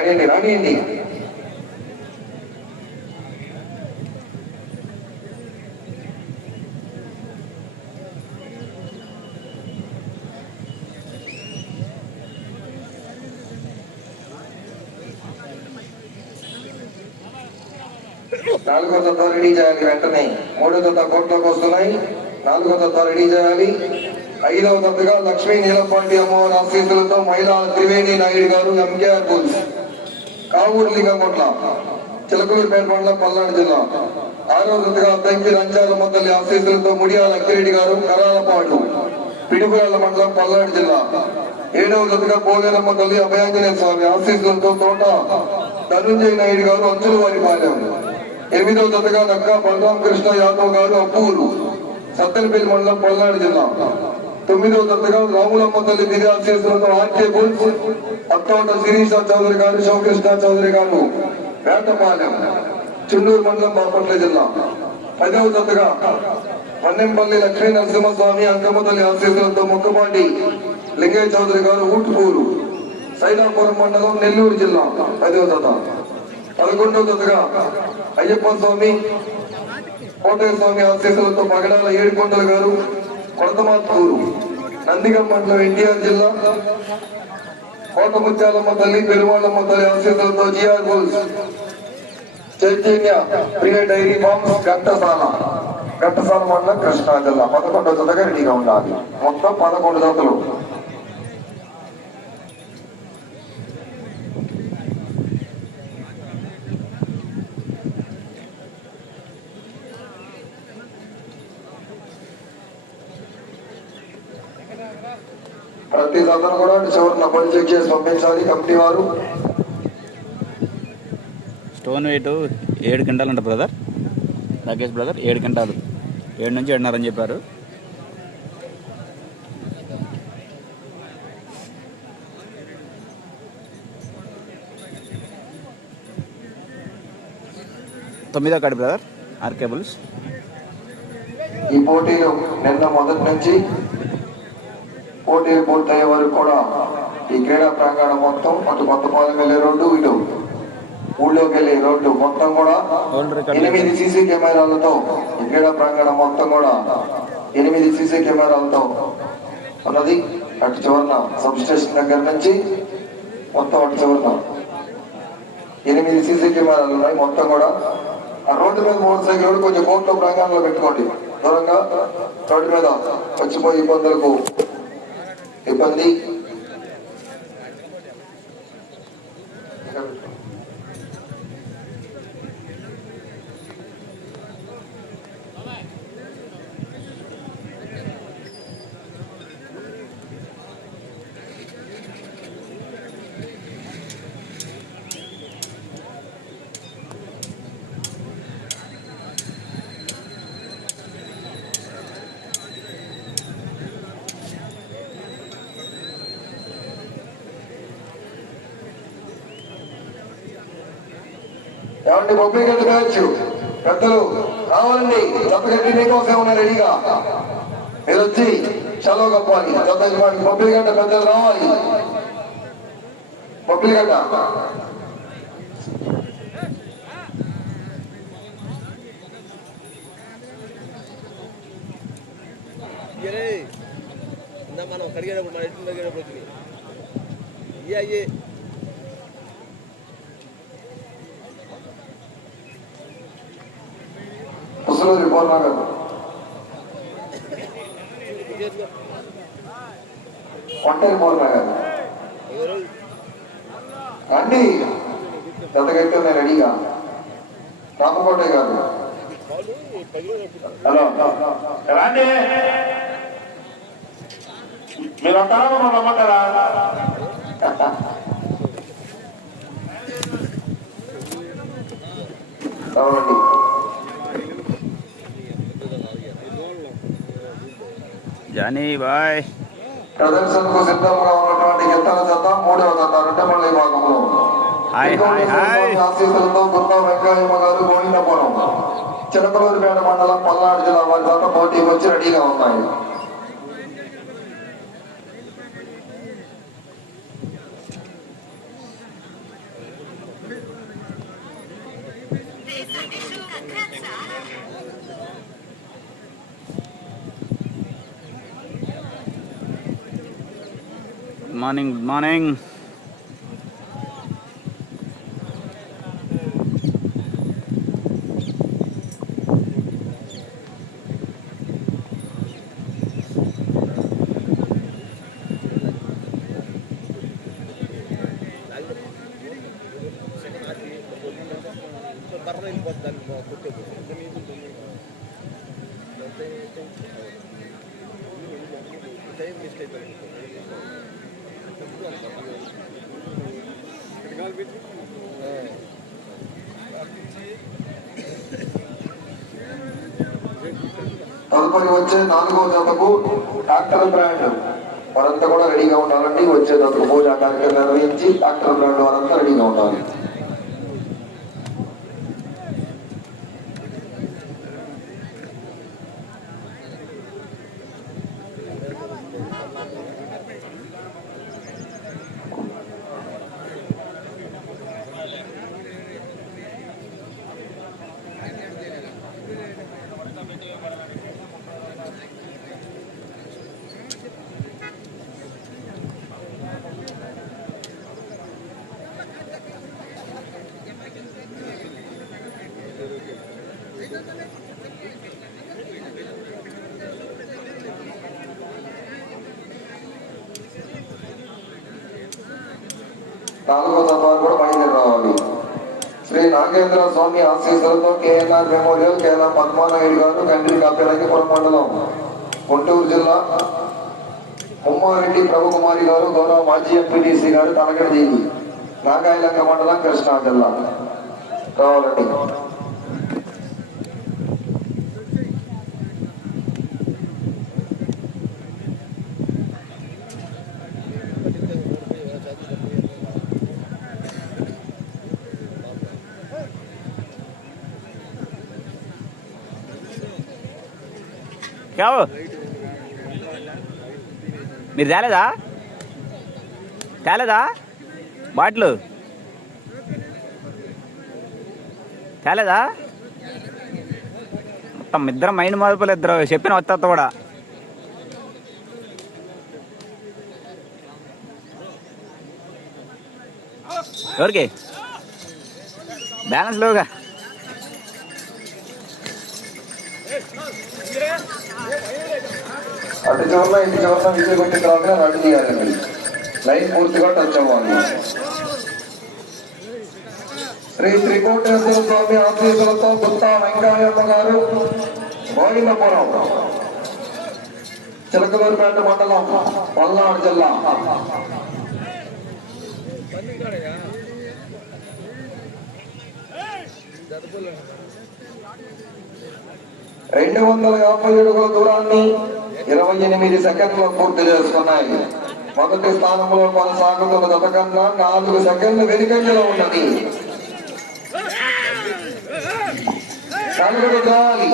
రానియండి రానియండి నాలుగో తత్వ రెడీ చేయాలి వెంటనే. మూడో తత్వ కోట్లోకి వస్తున్నాయి. నాలుగో తత్వ రెడీ చేయాలి. ఐదవ తత్వగా లక్ష్మీ నీలపాండి అమ్మవారి ఆశీస్సులతో మహిళా త్రివేణి నాయుడు గారు M K R bulls Kavuru Lingamkotla Chilakaluripet మండలం పల్నాడు జిల్లా. ఆరో తత్వగా పెంకి రంజాల మొదలి ఆశీస్సులతో ముడియాల అక్కిరెడ్డి గారు కరాలపాడు పిడుగురాళ్ళ మండలం పల్నాడు జిల్లా. ఏడవ రోజుగా పోలేరమ్మ తల్లి అభయాంజనేయ స్వామి ఆశీస్సులతో తోట ధనుంజయ నాయుడు గారు అంచుల వారి పాలెం. ఎనిమిదవ జతగా దక్క బలరాం కృష్ణ యాదవ్ గారు అప్పూరు. సత్తెనపల్లి మండలం పల్నాడు జిల్లా. తొమ్మిదవ జతగా రాములమ్మ తల్లి ఫిర్యాదు చేస్తున్న R K bulls Attota Sirisha Chowdary గారు శివకృష్ణ చౌదరి గారు వేటపాలెం చుండూరు మండలం బాపట్ల జిల్లా. పదవ జతగా పన్నెంపల్లి లక్ష్మీ నరసింహస్వామి అంకమ్మ తల్లి ఆశీస్సులతో మొక్కపాటి లింగయ్య చౌదరి గారు ఊటుపూరు సైదాపురం మండలం నెల్లూరు జిల్లా. పదవ దత పదకొండవ జతగా అయ్యప్ప స్వామి కోటయ్య స్వామి ఆశీస్సులతో పగడాల ఏడుకొండల గారు కొడతమాత్కూరు నందిగం ఎన్టీఆర్ జిల్లా కోట ముత్యాలమ్మ తల్లి పెరుమాళమ్మ తల్లి ఆశీస్సులతో G R goals Chaitanya Priya dairy farms Ghantasala Ghantasala మండలం కృష్ణా జిల్లా. పదకొండవ జతగా రెడీగా ఉండాలి. మొత్తం పదకొండు జతలు. జతను కూడా చివరిన పని చెక్ చేసి పంపించాలి కమిటీ వారు. స్టోన్ వెయిట్ ఏడు క్వింటాలు అంట బ్రదర్. రాకేష్ బ్రదర్ ఏడు క్వింటాలు. ఏడు నుంచి ఏడున్నర అని చెప్పారు. తొమ్మిదో కాడి బ్రదర్ ఆర్ కేబుల్స్ ఈ పోటీలు నిన్న మొదటి నుంచి పోటీలు పూర్తయ్యే వరకు కూడా ఈ క్రీడా ప్రాంగణం మొత్తం అటు కొత్తపాలెం వెళ్ళే రోడ్డు ఇటు ఊళ్ళోకి వెళ్ళే రోడ్డు మొత్తం కూడా ఎనిమిది సీసీ కెమెరాలతో ఈ క్రీడా ప్రాంగణం మొత్తం కూడా ఎనిమిది సీసీ కెమెరాలతో ఉన్నది. అటు చివరన సబ్ స్టేషన్ దగ్గర నుంచి మొత్తం అటు చివరన ఎనిమిది సీసీ కెమెరాలు ఉన్నాయి. మొత్తం కూడా ఆ రోడ్డు మీద మోటార్ సైకిల్ కూడా కొంచెం కోర్టులో ప్రాంగణంలో పెట్టుకోండి. దూరంగా రోడ్డు మీద వచ్చిపోయి ఇబ్బందులకు Republik ఏమండి పబ్లిక్ హెల్త్ బ్యాచ్ పెద్దలు కావాలండి జతగట్టి నీకోసం ఉన్నారు రెడీగా. మీరు వచ్చి చలో కప్పాలి. జత యజమాని గంట పెద్దలు రావాలి. పబ్లిక్ గంట. మనం కడిగేటప్పుడు మన ఇంటి దగ్గరేటప్పుడు వచ్చినాయి ఇయ్య. అయ్యే ముసలూరి పూర్ణ గారు చేసుకో ఒంటరి పూర్ణ గారు ఎవరు రండి జతగట్టి ఉన్నాయి రెడీగా రామకోటే గారు వాళ్ళు పది రోజులు హలో రండి మీరు వస్తారా మమ్మల్ని నమ్మటారా అవునండి జానీ బాయ్ ప్రదర్శనకు సిద్ధంగా ఉన్నటువంటి ఇతర జత మూడవ జత రెండమల్లి భాగంలో హాయ్, హాయ్, హాయ్. ఆశీస్సులతో గుర్తా వెంకయ్యమ్మ గారు గోవిందపురం చిలకలూరుపేట మండలం పల్నాడు జిల్లా వారి జత పోటీకి వచ్చి రెడీగా ఉన్నాయి morning. Thank you. తదుపరి వచ్చే నాలుగో జతకు డాక్టర్ బ్రాండ్. వారంతా కూడా రెడీగా ఉండాలండి. వచ్చే జతకు పూజా కార్యక్రమం నిర్వహించి డాక్టర్ బ్రాండ్ వారంతా రెడీగా ఉండాలి. నాలుగో వారు కూడా బయలుదేరి రావాలి. శ్రీ నాగేంద్ర స్వామి ఆశీస్సులతో కేఎన్ఆర్ మెమోరియల్ కేరళ పద్మానాయుడు గారు కండ్రి కాపేరంగిపురం మండలం గుంటూరు జిల్లా ఉమ్మారెడ్డి ప్రభుకుమారి గారు గౌరవ మాజీ ఎంపీటీసీ గారు తలగడదేవి నాగాయలంగ మండలం కృష్ణా జిల్లా. రావాలండి. కావు. మీరు తేలేదా? తేలేదా? బాటిల్. తేలేదా? మొత్తం ఇద్దరు మైండ్ మార్పులు ఇద్దరు. చెప్పిన వత్త కూడా. ఎవరికి? బ్యాలెన్స్ లేవుగా. అటు చివరిన ఇటు చివరిన విజయ కొట్టిన తర్వాత అటు తీయాలండి లైన్ పూర్తిగా టచ్ అవ్వాలి. శ్రీ త్రికోటేశ్వర స్వామి ఆఫీసులతో గుత్తా వెంకయ్యమ్మ గారు గోవిందపురం చిలకలూరుపేట మండలం పల్నాడు జిల్లా. రెండు వందల యాభై అడుగుల దూరాన్ని ఇరవై ఎనిమిది సెకండ్లు పూర్తి చేసుకున్నాయి మొదటి స్థానంలో కొనసాగుతున్న జత నాలుగు సెకండ్లు వెనుకంజలో ఉన్నది. నలుగురు రావాలి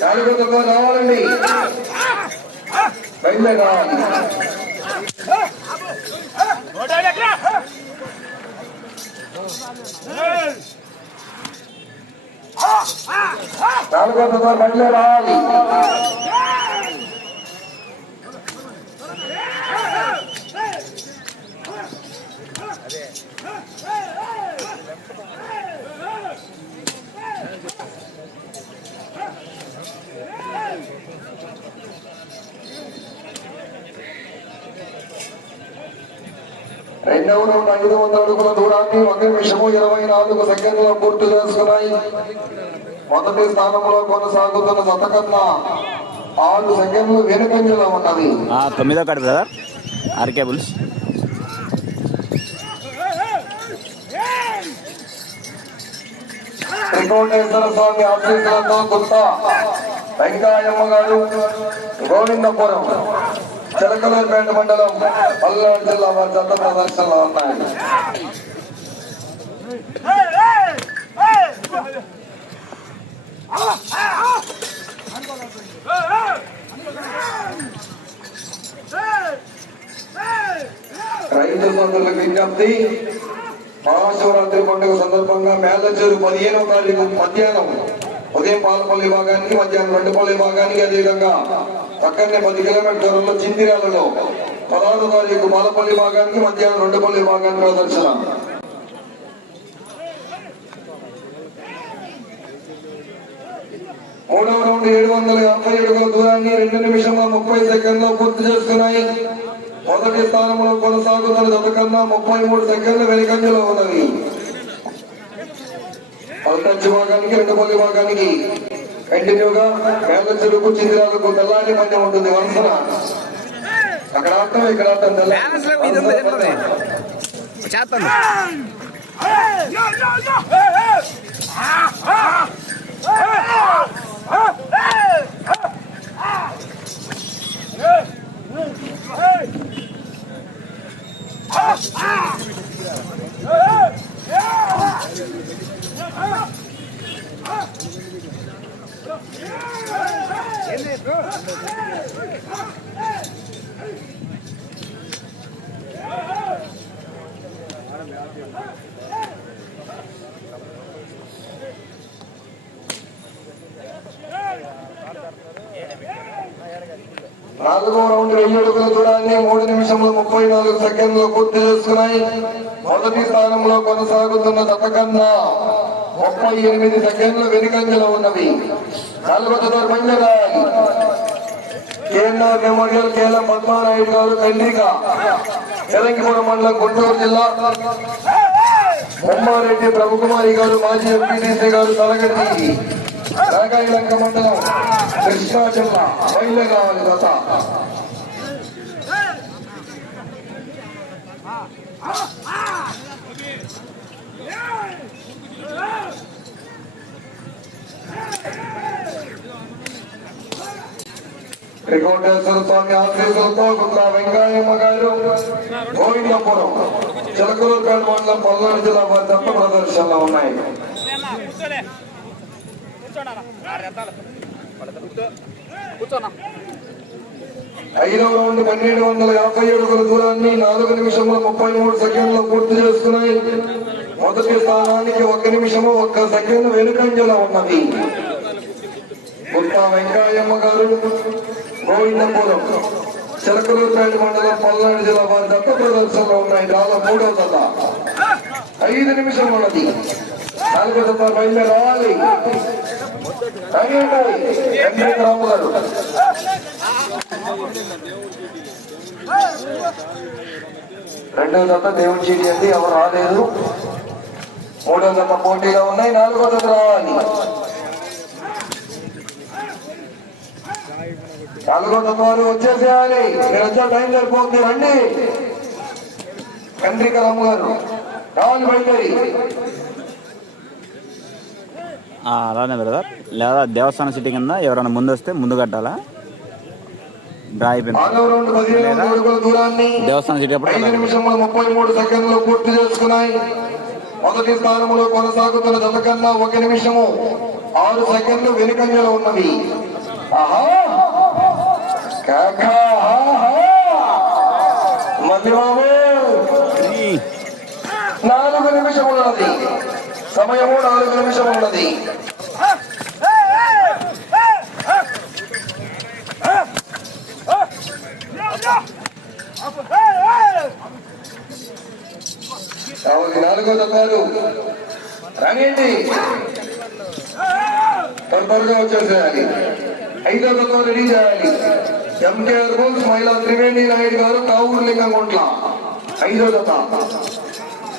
నలుగురుతో రావాలండి బయలుదేరి రావాలి. Hey! నాలుగో బయలుదేరి రావాలి రెండవ రౌండ్ ఐదు వందల అడుగుల దూరాన్ని ఒక నిమిషము ఇరవై నాలుగు సెకండ్ల పూర్తి చేసుకున్నాయి. మొదటి స్థానంలో కొనసాగుతున్న జత కన్నా ఆరు సెకండ్లు వెనుకంజలో ఉన్నది. తొమ్మిదో కాడు brother R K bulls Trikoteswara Swamy ఆశీస్సులతో గుత్త వెంకాయమ్మ గారు గోవిందపురం. చిలకలూరుపేట మండలం పల్నాడు జిల్లా వారి జత ప్రదర్శనలో ఉన్నాయి. రైతు సోదరులకు విజ్ఞప్తి మహాశివరాత్రి పండుగ సందర్భంగా మేలచూరు పదిహేనవ తారీఖు మధ్యాహ్నం ఉదయం పాలపల్లి భాగానికి మధ్యాహ్నం రెండుపల్లి భాగానికి అదేవిధంగా పక్కనే పది కిలోమీటర్ దూరంలో చింతిరాలలో పదహారు తారీఖు మాలపల్లి భాగానికి మధ్యాహ్నం రెండుపల్లి భాగానికి ప్రదర్శన. మూడవ రౌండ్ ఏడు వందల యాభై ఏడుగుల దూరాన్ని రెండు నిమిషంలో ముప్పై సెకండ్లో పూర్తి చేసుకున్నాయి మొదటి స్థానంలో కొనసాగుతున్న జతకన్నా ముప్పై మూడు సెకండ్లు వెనుకంజలో ఉన్నవి పల్టచ్చి భాగానికి రెండుపల్లి భాగానికి కంటిన్యూగా మేల చెరుకు చిందిరాలకు తెల్లారి మధ్య ఉంటుంది వరుసన అక్కడ ఆటం ఇక్కడ ఆటం తెల్లారి చేస్తాను నాలుగో రౌండ్ వెయ్యి అడుగుల దూరాన్ని మూడు నిమిషంలో ముప్పై నాలుగు సెకండ్లు పూర్తి చేసుకున్నాయి. మొదటి స్థానంలో కొనసాగుతున్న జత కన్నా ముప్పై ఎనిమిది సెకండ్లు వెనుకంజలో ఉన్నవి. నాలుగో జత బయలుదేరాలి కేఎన్ఆర్ మెమోరియల్ కేఎల్ పద్మానాయుడు గారు కండ్రిక తెలంగాణ మండలం గుంటూరు జిల్లా. బొమ్మారెడ్డి ప్రభుకుమారి గారు మాజీ ఎంపీటీసీ గారు తలగడ్డి రాగాయలంక మండలం కృష్ణా జిల్లా బయలుదేరాలి దత త్రికోటేశ్వర స్వామి ఆశీస్సులతో గుండా వెంకయ్యమ్మ గారు గోవిందపురం చిలకలూరుపేట మండలం పల్నాడు జిల్లా వారి దత్త ప్రదర్శనలో ఉన్నాయి ఐదవ రౌండ్ పన్నెండు వందల యాభై ఏడుగుల దూరాన్ని నాలుగు నిమిషంలో ముప్పై మూడు సెకండ్లు పూర్తి చేసుకున్నాయి మొదటి స్థానానికి ఒక్క నిమిషము ఒక్క సెకండ్ వెనుకంజలో ఉన్నది గుత్తా వెంకయ్యమ్మ గారు గోవిందపురం చిలకలూరుపేట మండలం పల్నాడు జిల్లా వారి దత్త ప్రదర్శనలో ఉన్నాయి. దాదాపు మూడవ దత ఐదు నిమిషం ఉన్నది. నాలుగో దత బయలుదేరాలి. రాము గారు. రెండవ దత దేవుడి చీటి అండి ఎవరు రాలేదు. మూడో దత పోటీగా ఉన్నాయి. నాలుగో దత రావాలి. దత వారు వచ్చేసేయాలి. మీరు వచ్చే టైం సరిపోతుంది రండి. కండ్రిక రాము గారు రావాలి బయలుదేరి. అలానే బ్రదర్. లేదా దేవస్థానం సిటీ కింద ఎవరైనా ముందు వస్తే ముందు కట్టాలా? డ్రా అయిపోయింది. దేవస్థానం సిటీ అప్పుడు ఐదు నిమిషముల ముప్పై మూడు సెకండ్లు పూర్తి చేసుకున్నాయి. మొదటి స్థానంలో కొనసాగుతున్న జత కన్నా ఒక నిమిషము ఆరు సెకండ్లు వెనుకంజలో ఉన్నవి ఆహా! కాకా, నాలుగు నిమిషం ఉన్నది. సమయము నాలుగు నిమిషం ఉన్నది. నాలుగో దఫాలు. రానియండి. తొందరగా వచ్చేసేయాలి. ఐదో దఫా రెడీ చేయాలి. ఎంకేఆర్ రూల్స్ మహిళా త్రివేణి నాయుడు గారు కావూరు లింగంగుంట్ల ఐదో దఫ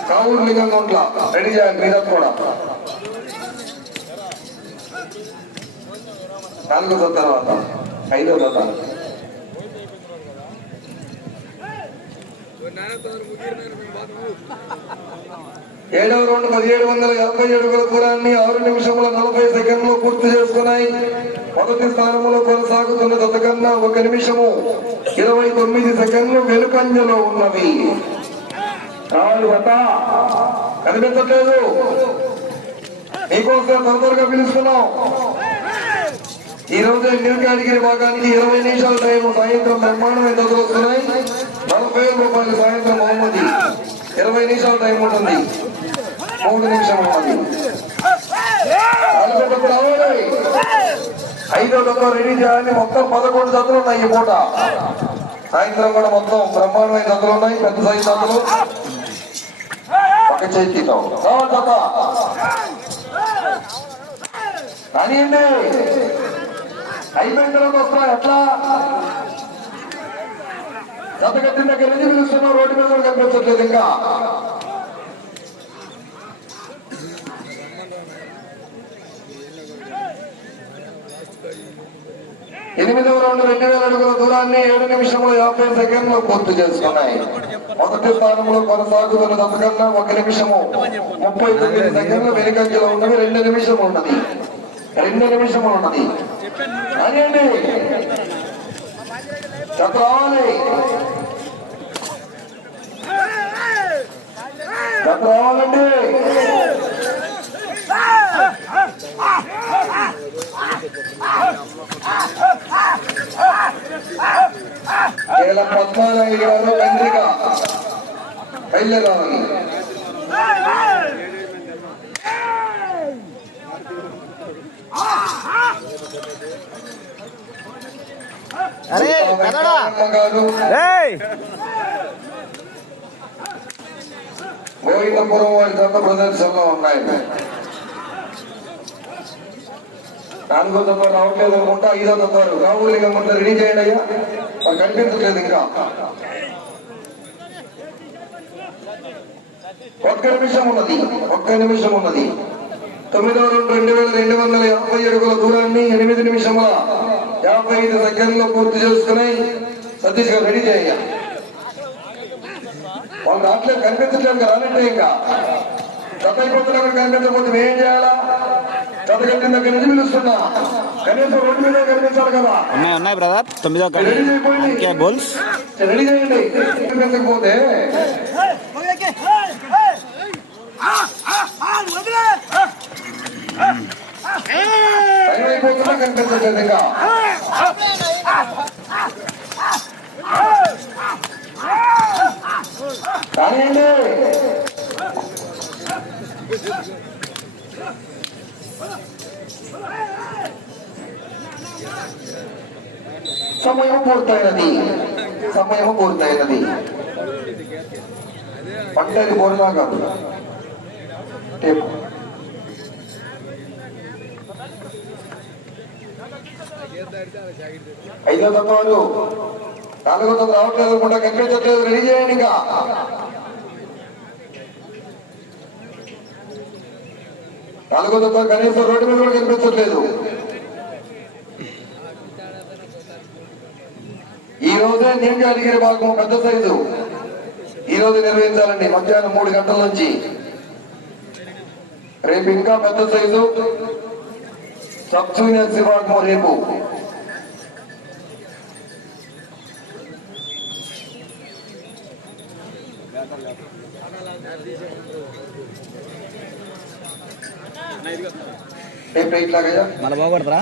కావూరు లింగంగుంట్ల రెడీ చేయాలి మీద కూడా నాలుగో దఫ తర్వాత ఐదో దఫ ఏడవ రౌండ్ పదిహేడు వందల యాభై అడుగుల దూరాన్ని ఆరు నిమిషముల నలభై సెకండ్లు పూర్తి చేసుకున్నాయి. మొదటి స్థానంలో కొనసాగుతున్న దత్తకన్నా ఒక నిమిషము ఇరవై తొమ్మిది సెకండ్లు వెనుకంజలో ఉన్నవి. కనిపించట్లేదు మీకోసం తొందరగా పిలుస్తున్నాం. ఈ రోజు న్యూ భాగానికి ఇరవై నిమిషాల టైం సాయంత్రం నిర్మాణం ఎంత నలభై రూపాయలు సాయంత్రం బహుమతి. ఇరవై నిమిషాల టైం ఉంటుంది. మూడు నిమిషాలు ఐదో డబ్బు రెడీ చేయాలని మొత్తం పదకొండు జతలు ఉన్నాయి ఈ పూట సాయంత్రం కూడా మొత్తం బ్రహ్మాండమైన జతలు ఉన్నాయి పెద్ద సైజు జతలు ఒక చేతి రావాలి జత కానివ్వండి అయిపోయిన తర్వాత వస్తా ఎట్లా జత కట్టిన దగ్గర నుంచి పిలుస్తున్నాం రోడ్డు మీద కనిపించట్లేదు ఇంకా ఎనిమిదవ రెండు రెండు వేల అడుగుల దూరాన్ని ఏడు నిమిషముల యాభై సెకండ్లు పూర్తి చేసుకున్నాయి. మొదటి స్థానంలో కొనసాగుతున్న అంతకన్నా ఒక నిమిషము ముప్పై తొమ్మిది సెకండ్లు వెనుకంజలో ఉన్నవి రెండు నిమిషం ఉన్నది. రెండు నిమిషములు ఉన్నది. అనండి చక్రవాలి. చక్రవాలండి. Ah! కేవలం పద్మానాయుడు గారు కండ్రిక బయలుదేరాలి అరే వెంకటరమణ గారు గోవిందపురం వారి జత ప్రదర్శనలో ఉన్నాయి. నాలుగో దెబ్బ రావట్లేదు అనుకుంటా ఐదో దెబ్బలు రావులు ముందు రెడీ చేయండి అయ్యా. వాళ్ళు కనిపించట్లేదు ఇంకా. ఒక్క నిమిషం ఉన్నది ఒక్క నిమిషం ఉన్నది. తొమ్మిదవ రెండు రెండు వేల రెండు వందల యాభై అడుగుల దూరాన్ని ఎనిమిది నిమిషముల యాభై ఐదు సెకండ్లో పూర్తి చేసుకుని సతీష్ గారు రెడీ చేయ వాళ్ళు రావట్లేదు కనిపించట్లేదు రానంటే ఇంకా. గత అయిపోతున్నా కనిపించకపోతే ఏం చేయాలా? జత కట్టిన దగ్గర నుంచి పిలుస్తున్నా కనీసం రోడ్డు మీద కనిపించాలి కదా ఉన్నాయి ఉన్నాయి బ్రదర్ తొమ్మిదో కడి అంకే బోల్స్? రెడీ చేయండి కనిపించకపోతే టైం అయిపోతున్నా కనిపించట్లేదు ఇంకా కానివ్వండి సమయం పూర్తయినది సమయము పూర్తయినది. పంటది పోరులా కాదు. టేపు. ఐదో తత్వాలు. నాలుగో తత్వం రావట్లేదు అనుకుంటా. కనిపించట్లేదు రెడీ చేయండి ఇంకా. నాలుగో తత్వం కనీసం రోడ్డు మీద కూడా కనిపించట్లేదు ఈ రోజే నేను అడిగిన భాగం పెద్ద సైజు. ఈ రోజు నిర్వహించాలండి. మధ్యాహ్నం మూడు గంటల నుంచి. రేపు ఇంకా పెద్ద సైజు. సబ్ జూనియర్ విభాగం రేపు మళ్ళీ బాగుపడతారా?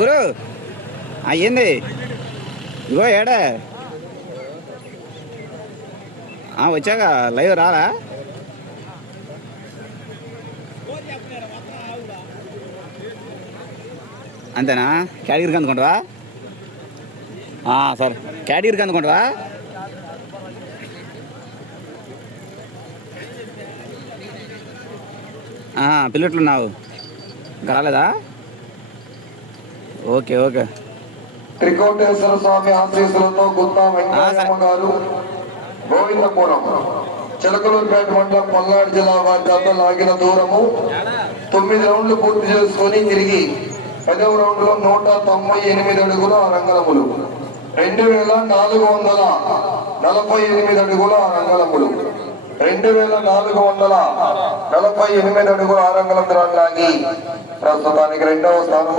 గురు. అయ్యింది ఏంది? ఇగో ఏడా? వచ్చాక లైవ్ రాలా అంతేనా? కేటగిరికి అందుకుంటావా? సరే. కేటగిరికి అందుకుంటావా? ఆ, పిల్లట్లున్నావు రాలేదా? Okay okay. త్రికోటేశ్వర స్వామి ఆశీస్సులతో గుత్తా వెంకయ్యమ్మ గారు గోవిందపురం చిలకలూరుపేట మండలం పల్నాడు జిల్లా వారి జత లాగిన దూరము తొమ్మిది రౌండ్లు పూర్తి చేసుకొని తిరిగి పదవ రౌండ్లో నూట తొంభై ఎనిమిది అడుగుల రంగలములు రెండు వేల నాలుగు వందల నలభై ఎనిమిది అడుగుల రంగలములు రెండు వేల నాలుగు వందల నలభై ఎనిమిది అడుగుల ఆరంగలం లాగి ప్రస్తుతానికి రెండవ స్థానం